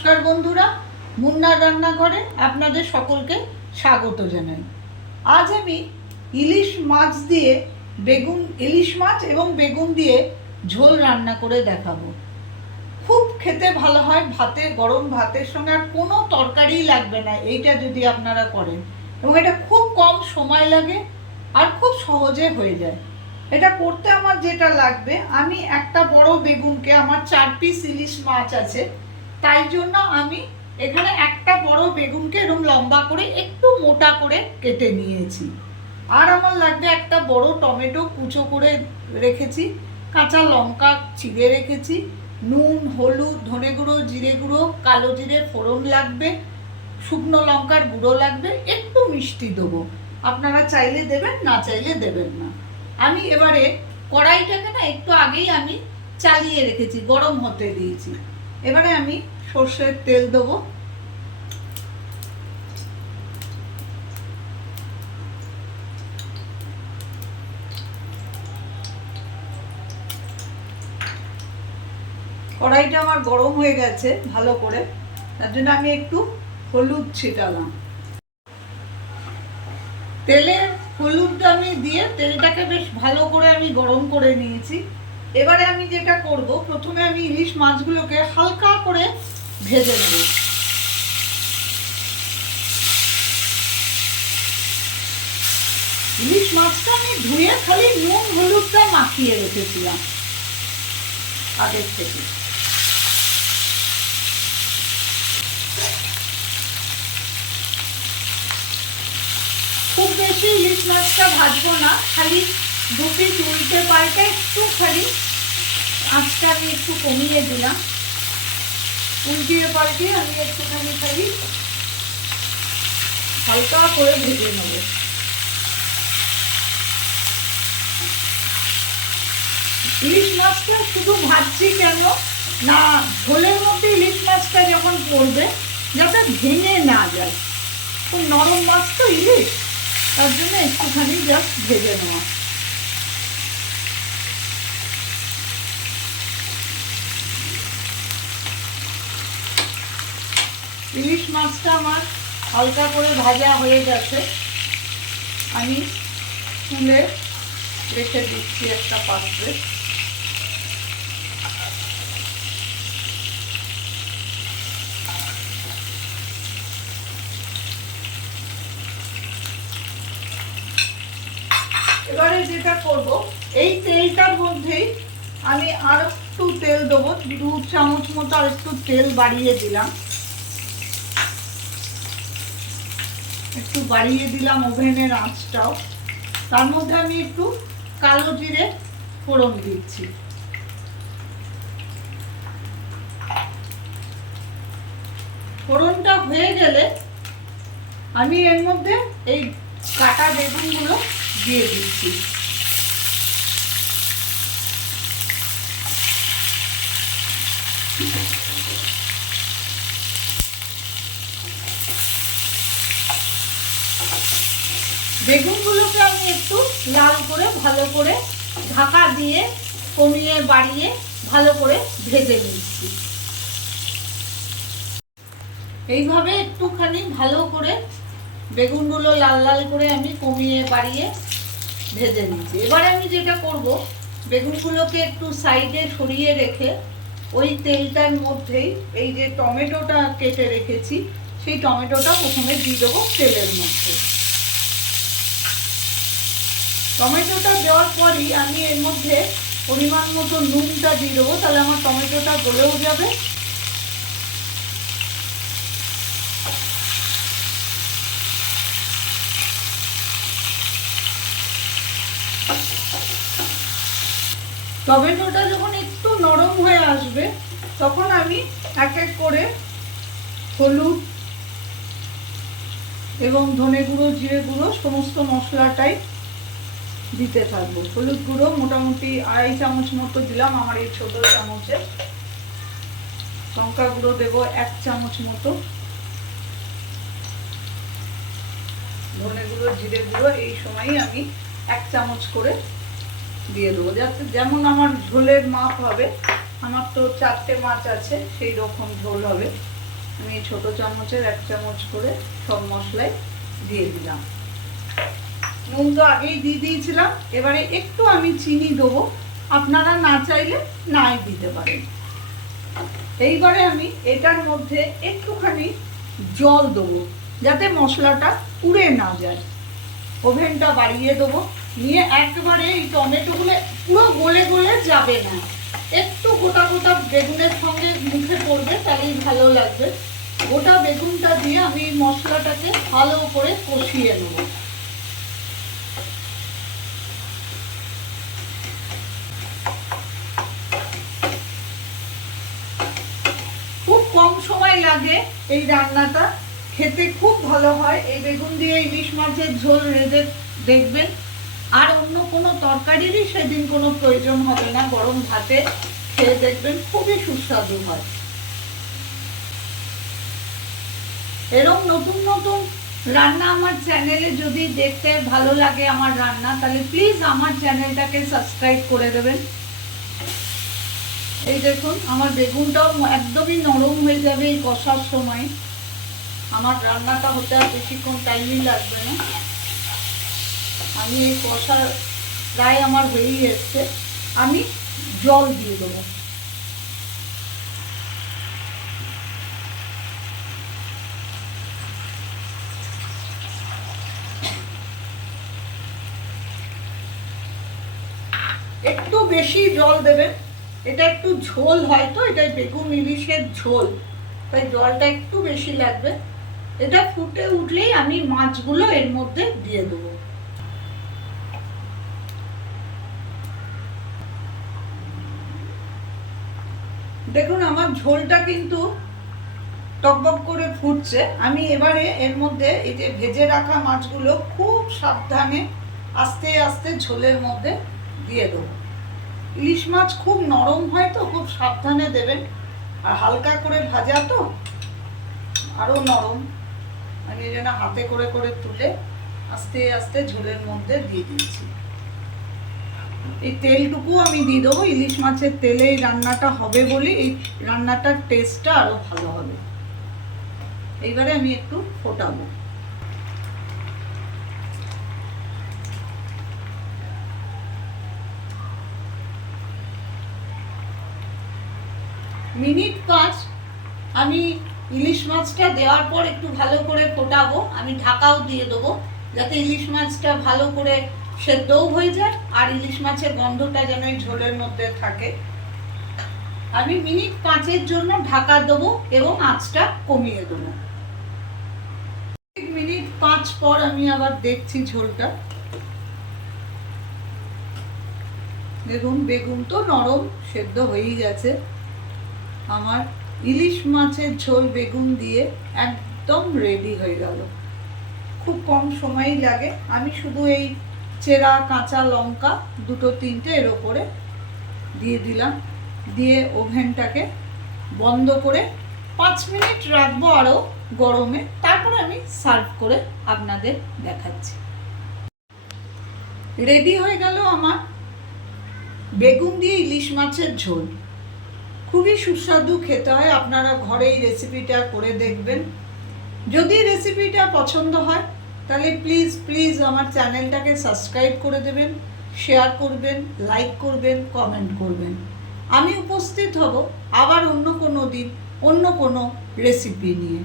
নমস্কার বন্ধুরা, মুন্নার রান্নাঘরে আপনাদের সকলকে স্বাগত জানাই। আজ আমি ইলিশ মাছ দিয়ে বেগুন, ইলিশ মাছ এবং বেগুন দিয়ে ঝোল রান্না করে দেখাবো। খুব খেতে ভালো হয়, ভাতে, গরম ভাতের সঙ্গে আর কোনো তরকারি লাগবে না, এইটা যদি আপনারা করেন। এবং এটা খুব কম সময় লাগে আর খুব সহজে হয়ে যায়। এটা করতে আমার যেটা লাগবে, আমি একটা বড় বেগুনকে, আমার চার পিস ইলিশ মাছ আছে তাই জন্য আমি এখানে একটা বড় বেগুনকে এরকম লম্বা করে একটু মোটা করে কেটে নিয়েছি। আর আমার লাগবে একটা বড় টমেটো কুচো করে রেখেছি, কাঁচা লঙ্কা চিড়ে রেখেছি, নুন, হলুদ, ধনে গুঁড়ো, জিরে গুঁড়ো, কালো জিরে, ফোড়ন লাগবে, শুকনো লঙ্কার গুঁড়ো লাগবে, একটু মিষ্টি দেবো। আপনারা চাইলে দেবেন, না চাইলে দেবেন না। আমি এবারে কড়াইটাকে না একটু আগেই আমি চালিয়ে রেখেছি, গরম হতে দিয়েছি। এবারে আমি সর্ষের তেল দেবো। কড়াইটা আমার গরম হয়ে গেছে ভালো করে। তার জন্য আমি একটু হলুদ ছিটালাম। তেলে হলুদটা আমি দিয়ে তেলটাকে বেশ ভালো করে আমি গরম করে নিয়েছি। এবারে আমি যেটা করব, প্রথমে আমি ইলিশ মাছগুলোকে হালকা করে ভেজে নেব। ইলিশ মাছটা আমি ধুয়ে খালি নুন, হলুদটা মাখিয়ে রেখেছিলাম আগের থেকে। খুব বেশি ইলিশ মাছটা ভাজবো না, খালি দু পিস উল্টে পাল্টে একটু খালি আঁচটা আমি একটু কমিয়ে দিলাম। উল্টিয়ে পাল্টিয়ে আমি একটুখানি খালি হালকা করে ভেজে নেব। ইলিশ মাছটা শুধু ভাজছি কেন? না, ঝোলের মধ্যে ইলিশ মাছটা যখন পড়বে, যাতে ভেঙে না যায়। খুব নরম মাছ তো ইলিশ, তার জন্য একটুখানি জাস্ট ভেজে নেওয়া। ইলিশ মাছটা আমার হালকা করে ভাজা হয়ে গেছে। আমি তুলে রেখে দিচ্ছি একটা পাত্রে। এবারে যেটা করব, এই তেলটার মধ্যেই আমি আর একটু তেল দেবো। দু চামচ মতো আর একটু তেল বাড়িয়ে দিলাম। একটু বাড়িয়ে দিলাম ওভেনের আঁচটাও। তার মধ্যে আমি একটু কালো জিরে ফোড়ন দিচ্ছি। ফোড়নটা হয়ে গেলে আমি এর মধ্যে এই কাটা বেগুনগুলো দিয়ে দিচ্ছি। বেগুনগুলোকে আমি একটু লাল করে ভালো করে ঢাকা দিয়ে কমিয়ে বাড়িয়ে ভালো করে ভেজে নিচ্ছি। এইভাবে একটুখানি ভালো করে বেগুনগুলো লাল লাল করে আমি কমিয়ে বাড়িয়ে ভেজে নিচ্ছি। এবারে আমি যেটা করব, বেগুনগুলোকে একটু সাইডে সরিয়ে রেখে ওই তেলটার মধ্যেই এই যে টমেটোটা কেটে রেখেছি, সেই টমেটোটা প্রথমে দিয়ে দেবো তেলের মধ্যে। টমেটোটা দেওয়ার পরই আমি এর মধ্যে পরিমাণ মতো নুনটা দিয়ে দেবো, তাহলে আমার টমেটোটা গলেও যাবে। টমেটোটা যখন একটু নরম হয়ে আসবে, তখন আমি এক এক করে হলুদ এবং ধনে গুঁড়ো, জিরে গুঁড়ো, সমস্ত মশলাটাই দিতে থাকব। হলুদ গুঁড়ো মোটামুটি আড়াই চামচ মতো দিলাম আমার এই ছোট চামচে। লঙ্কা গুঁড়ো দেবো এক চামচ মতো। ধনে গুঁড়ো, জিরে গুঁড়ো এই সময়ই আমি এক চামচ করে দিয়ে দেবো। যাতে যেমন আমার ঝোলের মাপ হবে, আমার তো চারটে মাছ আছে, সেই রকম ঝোল হবে। আমি ছোট চামচের এক চামচ করে সব মশলাই দিয়ে দিলাম। নুন তো আগেই দিয়ে দিয়েছিলাম। এবারে একটু আমি চিনি দেবো। আপনারা না চাইলে নাই দিতে পারেন। এইবারে আমি এটার মধ্যে একটুখানি জল দেবো, যাতে মশলাটা পুড়ে না যায়। ওভেনটা বাড়িয়ে দেবো। নিয়ে একবারে এই টমেটোগুলো পুরো গলে গলে যাবে না। একটু গোটা গোটা বেগুনের সঙ্গে মুখে পড়বে, তাহলেই ভালো লাগবে। গোটা বেগুনটা দিয়ে আমি মশলাটাকে ভালো করে কষিয়ে নেব খুব কম সময় লাগে এই রান্নাটা খেতে খুব ভালো হয়। এই বেগুন দিয়ে ইলিশ মাছের ঝোল রেঁধে দেখবেন। আর অন্য কোনো তরকারিরই সেদিন কোনো প্রয়োজন হবে না, গরম ভাতে খেয়ে দেখবেন খুবই সুস্বাদু হয়। এরকম নতুন নতুন রান্না আমার চ্যানেলে যদি দেখতে ভালো লাগে আমার রান্না, তাহলে প্লিজ আমার চ্যানেলটাকে সাবস্ক্রাইব করে দেবেন। এই দেখুন, আমার বেগুনটাও একদমই নরম হয়ে যাবে এই কষার সময়। আমার রান্নাটা হতে আর বেশিক্ষণ টাইমই লাগবে না। আমি এই কষার প্রায় আমার হয়েই এসছে। আমি জল দিয়ে দেবো। একটু বেশি জল দেবেন। এটা একটু ঝোল হয় তো এটা বেগুন ইলিশের ঝোল। তাই জলটা একটু বেশি লাগবে। এটা ফুটে উঠলেই আমি মাছগুলো এর মধ্যে দিয়ে দেবো। দেখুন, আমার ঝোলটা কিন্তু টকবক করে ফুটছে। আমি এবারে এর মধ্যে এই যে ভেজে রাখা মাছগুলো খুব সাবধানে আস্তে আস্তে ঝোলের মধ্যে দিয়ে দেবো। ইলিশ মাছ খুব নরম হয় তো, খুব সাবধানে দেবেন। আর হালকা করে ভাজা তো আরও নরম। আমি এই জন্য হাতে করে করে তুলে আস্তে আস্তে ঝোলের মধ্যে দিয়ে দিয়েছি। এই তেলটুকু আমি দিয়ে দেবো। ইলিশ মাছের তেলে এই রান্নাটা হবে বলে এই রান্নাটার টেস্টটা আরও ভালো হবে। এইবারে আমি একটু ফোটাবো। মিনিট পাঁচ আমি ইলিশ মাছটা দেওয়ার পর একটু ভালো করে ফোটাবো। আমি ঢাকাও দিয়ে দেবো, যাতে ইলিশ মাছটা ভালো করে সেদ্ধও হয়ে যায় আর ইলিশ মাছের গন্ধটা যেন এই ঝোলের মধ্যে থাকে। আমি মিনিট পাঁচের জন্য ঢাকা দেবো এবং আঁচটা কমিয়ে দেবো। মিনিট পাঁচ পর আমি আবার দেখছি ঝোলটা। দেখুন, বেগুন তো নরম, সেদ্ধ হয়েই গেছে। আমার ইলিশ মাছের ঝোল বেগুন দিয়ে একদম রেডি হয়ে গেল। খুব কম সময়ই লাগে। আমি শুধু এই চেরা, কাঁচা লঙ্কা দুটো তিনটে এর ওপরে দিয়ে দিলাম। দিয়ে ওভেনটাকে বন্ধ করে পাঁচ মিনিট রাখব আরও গরমে। তারপর আমি সার্ভ করে আপনাদের দেখাচ্ছি। রেডি হয়ে গেল আমার বেগুন দিয়ে ইলিশ মাছের ঝোল। খুবই সুস্বাদু খেতে হয়। আপনারা ঘরে এই রেসিপিটা করে দেখবেন। যদি রেসিপিটা পছন্দ হয়, তাহলে প্লিজ প্লিজ আমার চ্যানেলটাকে সাবস্ক্রাইব করে দেবেন শেয়ার করবেন লাইক করবেন কমেন্ট করবেন। আমি উপস্থিত হব আবার অন্য কোনো দিন, অন্য কোনো রেসিপি নিয়ে।